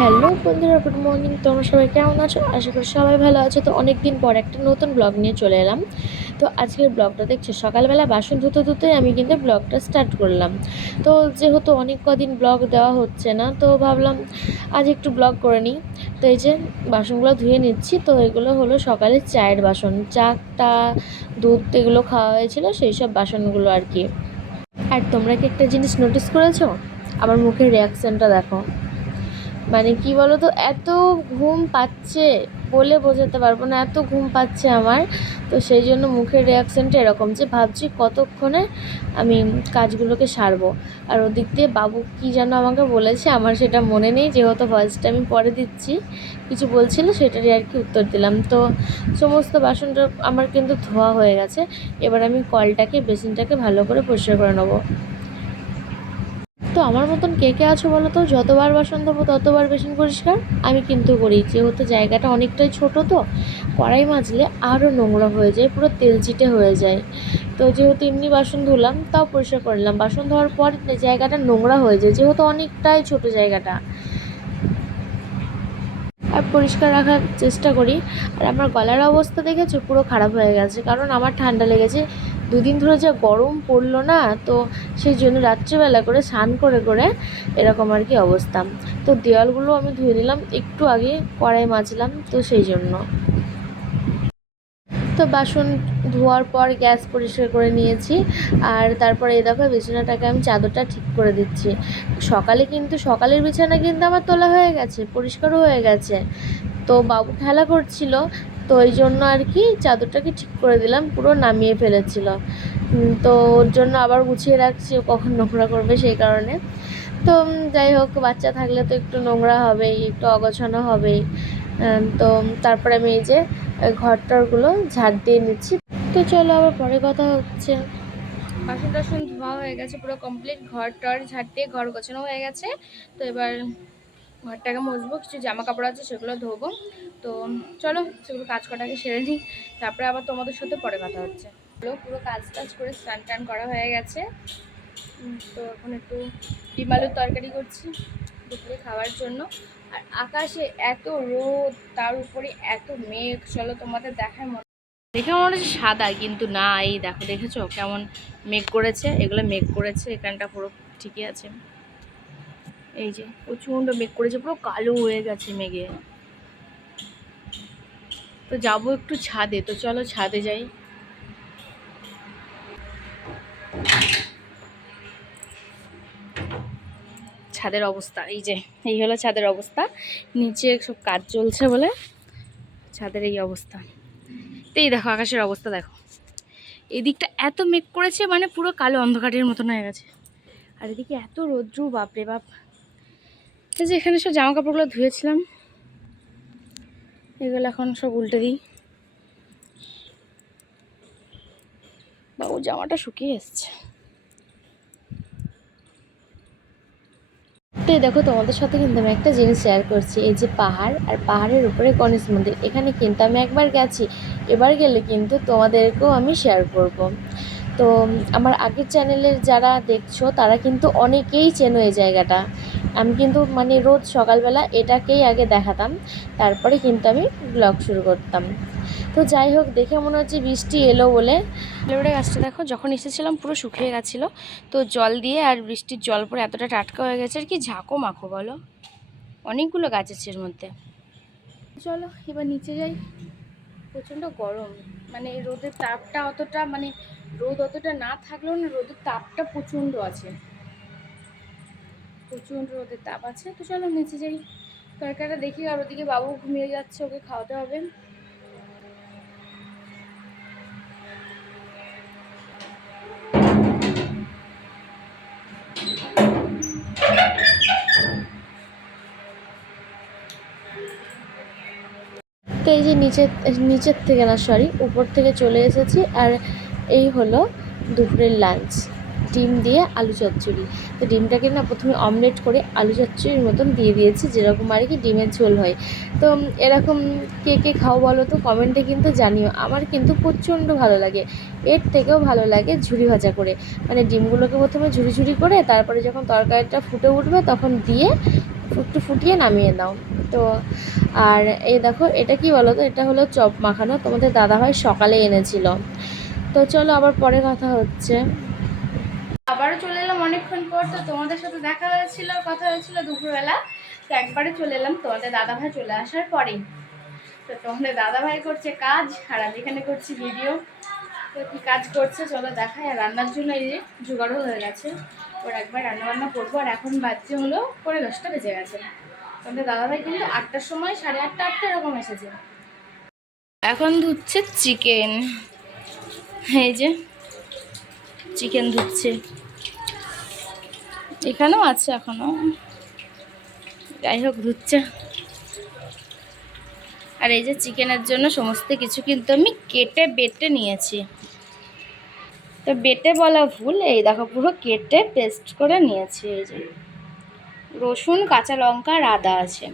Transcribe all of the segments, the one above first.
Hello বন্ধুরা, good morning. তোমরা সবাই কেমন আছো? আশা করি সবাই ভালো আছো। তো অনেক দিন পর একটা নতুন ব্লগ নিয়ে চলে এলাম। তো আজকের ব্লগটা দেখছো, সকালবেলা বাসন ধুতে ধুতে আমি কিন্তু ব্লগটা স্টার্ট করলাম। তো যেহেতু অনেক কদিন ব্লগ দেওয়া হচ্ছে না, তো ভাবলাম আজ একটু ব্লগ করে নিই। তো এই যে বাসনগুলো ধুয়ে নিচ্ছি। তো এগুলো হলো সকালের চায়ের বাসন, চাটা দুধ এগুলো খাওয়া হয়েছিল, সেই সব বাসনগুলো আর কি। আর তোমরা কি একটা জিনিস নোটিস করেছো? আমার মুখের রিয়াকশানটা দেখো। মানে কি বলো তো, এত ঘুম পাচ্ছে, বলে বোঝাতে পারবো না, এত ঘুম পাচ্ছে আমার। তো সেই জন্য মুখের রিয়াকশানটা এরকম, যে ভাবছি কতক্ষণে আমি কাজগুলোকে সারবো। আর ওদিক দিয়ে বাবু কি যেন আমাকে বলেছে, আমার সেটা মনে নেই, যেহেতু ভয়েসটা আমি পরে দিচ্ছি। কিছু বলছিল, সেটারই আর কি উত্তর দিলাম। তো সমস্ত বাসনটা আমার কিন্তু ধোয়া হয়ে গেছে। এবার আমি কলটাকে, বেসিনটাকে ভালো করে পরিষ্কার করে নেবো। তো আমার মতন কে কে আছো বলো তো, যতবার বাসন ধোবো ততবার বেসিন পরিষ্কার? আমি কিন্তু করি, যেহেতু জায়গাটা অনেকটাই ছোট, তো কড়াই মাজলে আরও নোংরা হয়ে যায়, পুরো তেলচিটে হয়ে যায়। তো যেহেতু এমনি বাসন ধুলাম, তাও পরিষ্কার করলাম, বাসন ধোয়ার পর জায়গাটা নোংরা হয়ে যায়, যেহেতু অনেকটাই ছোট জায়গাটা। আর পরিষ্কার রাখার চেষ্টা করি। আর আমার গলার অবস্থা দেখেছো, পুরো খারাপ হয়ে গেছে, কারণ আমার ঠান্ডা লেগেছে। দুদিন ধরে যা গরম পড়লো না, তো সেই জন্য রাত্রিবেলা করে স্নান করে করে এরকম আর কি অবস্থা। তো দেওয়ালগুলো আমি ধুয়ে নিলাম একটু আগে, কড়াই মাজলাম, তো সেই জন্য। তো বাসন ধোয়ার পর গ্যাস পরিষ্কার করে নিয়েছি। আর তারপরে এই দেখো, বিছানাটাকে আমি চাদরটা ঠিক করে দিচ্ছি। সকালে কিন্তু সকালের বিছানা কিন্তু আমার তোলা হয়ে গেছে, পরিষ্কারও হয়ে গেছে। তো বাবু খেলা করছিল, তো ওই জন্য আর কি চাদরটাকে ঠিক করে দিলাম, পুরো নামিয়ে ফেলেছিল। তো ওর জন্য আবার গুছিয়ে রাখছি, ও কখন নোংরা করবে সেই কারণে। তো যাই হোক, বাচ্চা থাকলে তো একটু নোংরা হবেই, একটু অগোছানো হবেই। তো তারপরে আমি এই যে ঘরটরগুলো ঝাড় দিয়ে নিচ্ছি। তো চলো, আবার পরে কথা হচ্ছে। বাসন টাসন ধোয়া হয়ে গেছে, পুরো কমপ্লিট, ঘর টর ঝাড় দিয়ে ঘর গোছানো হয়ে গেছে। তো এবার ঘরটাকে মুছবো, কিছু জামা কাপড় আছে সেগুলো ধোবো। তো চলো সেগুলো কাজ কটাকে সেরে নিই, তারপরে আবার তোমাদের সাথে পরে কথা হচ্ছে। পুরো কাজ টাজ করে স্নান টান করা হয়ে গেছে। তো এখন একটু ডিম আলুর তরকারি করছি দুপুরে খাওয়ার জন্য। আর আকাশে এত রোদ, তার উপরে এত মেঘ, চলো তোমাদের দেখায়। দেখে মনে হচ্ছে সাদা, কিন্তু না, এই দেখো, দেখেছো কেমন মেঘ করেছে? এগুলো মেঘ করেছে, এখানটা পুরো ঠিকই আছে। এই যে প্রচণ্ড মেঘ করেছে, পুরো কালো হয়ে গেছে মেঘে। তো যাবো একটু ছাদে, তো চলো ছাদে যাই। ছাদের অবস্থা এই যে, এই হলো ছাদের অবস্থা। নিচে সব কাজ চলছে বলে ছাদের এই অবস্থা। তো এই দেখো আকাশের অবস্থা দেখো, এদিকটা এত মেঘ করেছে, মানে পুরো কালো অন্ধকারের মতন হয়ে গেছে। আর এদিকে এত রৌদ্র, বাপরে বাপ। এই যে এখানে সব জামা কাপড়গুলো ধুয়েছিলাম, এগুলো এখন সব উল্টে দিই। বাবু জামাটা শুকিয়ে এসছে। তো এই দেখো, তোমাদের সাথে কিন্তু আমি একটা জিনিস শেয়ার করছি। এই যে পাহাড়, আর পাহাড়ের উপরে গণেশ মন্দির, এখানে কিন্তু আমি একবার গেছি। এবার গেলে কিন্তু তোমাদেরকেও আমি শেয়ার করব। তো আমার আগের চ্যানেলের যারা দেখছো, তারা কিন্তু অনেকেই চেনো এই জায়গাটা। আমি কিন্তু মানে রোজ সকালবেলা এটাকেই আগে দেখাতাম, তারপরে কিন্তু আমি ব্লগ শুরু করতাম। তো যাই হোক, দেখে মনে হচ্ছে বৃষ্টি এলো বলে। লেবুড়ে গাছটা দেখো, যখন এসেছিলাম পুরো শুকিয়ে গেছিলো। তো জল দিয়ে আর বৃষ্টির জল পরে এতটা টাটকা হয়ে গেছে আর কি, ঝাঁকো মাখো বলো। অনেকগুলো গাছ আছে এর মধ্যে। চলো এবার নিচে যাই। প্রচণ্ড গরম, মানে রোদের তাপটা অতটা, মানে রোদ অতটা না থাকলেও না, রোদের তাপটা প্রচণ্ড আছে, প্রচণ্ড রোদের তাপ আছে। তো চলো নিচে যাই, তরকারিটা দেখি। আর ওদিকে বাবু ঘুমিয়ে যাচ্ছে, ওকে খাওয়াতে হবে। তো এই যে নিচের থেকে না, সরি, উপর থেকে চলে এসেছি। আর এই হলো দুপুরের লাঞ্চ, ডিম দিয়ে আলু চচ্চড়ি। তো ডিমটাকে না প্রথমে অমলেট করে আলু চচ্চড়ির মতন দিয়ে দিয়েছি, যেরকম আর কি ডিমের ঝোল হয়। তো এরকম কে কে খাও বলো তো, কমেন্টে কিন্তু জানিও। আমার কিন্তু প্রচণ্ড ভালো লাগে। এর থেকেও ভালো লাগে ঝুরি ভাজা করে, মানে ডিমগুলোকে প্রথমে ঝুরি ঝুরি করে, তারপরে যখন তরকারিটা ফুটে উঠবে তখন দিয়ে একটু ফুটিয়ে নামিয়ে দাও। তো আর এই দেখো এটা কি বলো তো, এটা হলো চপ মাখানো, তোমাদের দাদাভাই সকালে এনেছিল। তো চলো আবার পরে কথা হচ্ছে। আবারও চলে এলাম অনেকক্ষণ পর। তো তোমাদের সাথে দেখা হয়েছিল, কথা হয়েছিল দুপুরবেলা। তো একবারে চলে এলাম তোমাদের দাদাভাই চলে আসার পরেই। তো তোমাদের দাদাভাই করছে কাজ আর আমি এখানে করছি ভিডিও। তো কী কাজ করছে চলো দেখাই। আর রান্নার জন্য এই যে জোগাড়ও হয়ে গেছে, ওর একবার রান্নাবান্না করবো। আর এখন বাজছে হলো 10:30 বেজে গেছে। তোমাদের দাদাভাই কিন্তু 8টার সময়, 8:30 এরকম এসেছে। এখন ধুচ্ছে চিকেন, এই যে চিকেন ধুচ্ছে, এখানেও আছে এখনো, যাই হোক ধুচ্ছে। আর এই যে চিকেনের জন্য সমস্ত কিছু কিন্তু আমি কেটে বেটে নিয়েছি। তো বেটে বলা ভুল, এই দেখো পুরো কেটে পেস্ট করে নিয়েছি। এই যে রসুন, কাঁচা লঙ্কা আর আদা আছে।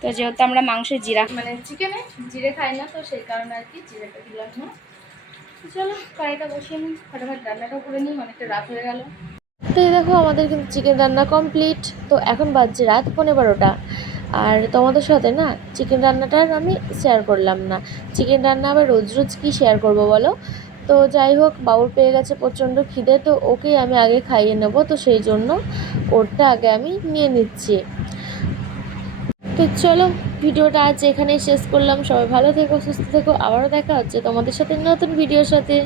তো যেহেতু আমরা মাংসে জিরা মানে চিকেনে জিরে খাই না, তো সেই কারণে আর কি জিরেটা দিলাম না। চলো কড়াইটা বসিয়ে নিই, ফটাফট রান্নাটাও করে নিই, অনেকটা রাত হয়ে গেল। তো এই দেখো আমাদের কিন্তু চিকেন রান্না কমপ্লিট। তো এখন বাজছে রাত 12:15। আর তোমাদের সাথে না চিকেন রান্নাটার আমি শেয়ার করলাম না। চিকেন রান্না আবার রোজ রোজ কী শেয়ার করব বলো। তো যাই হোক, বাবুর পেয়ে গেছে প্রচণ্ড খিদে, তো ওকেই আমি আগে খাইয়ে নেবো, তো সেই জন্য ওরটা আগে আমি নিয়ে নিচ্ছি। তো চলো ভিডিওটা আজ এখানেই শেষ করলাম। সবাই ভালো থেকো, সুস্থ থেকো, আবারও দেখা হচ্ছে তোমাদের সাথে নতুন ভিডিওর সাথে।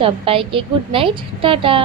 সবাইকে গুড নাইট, টাটা।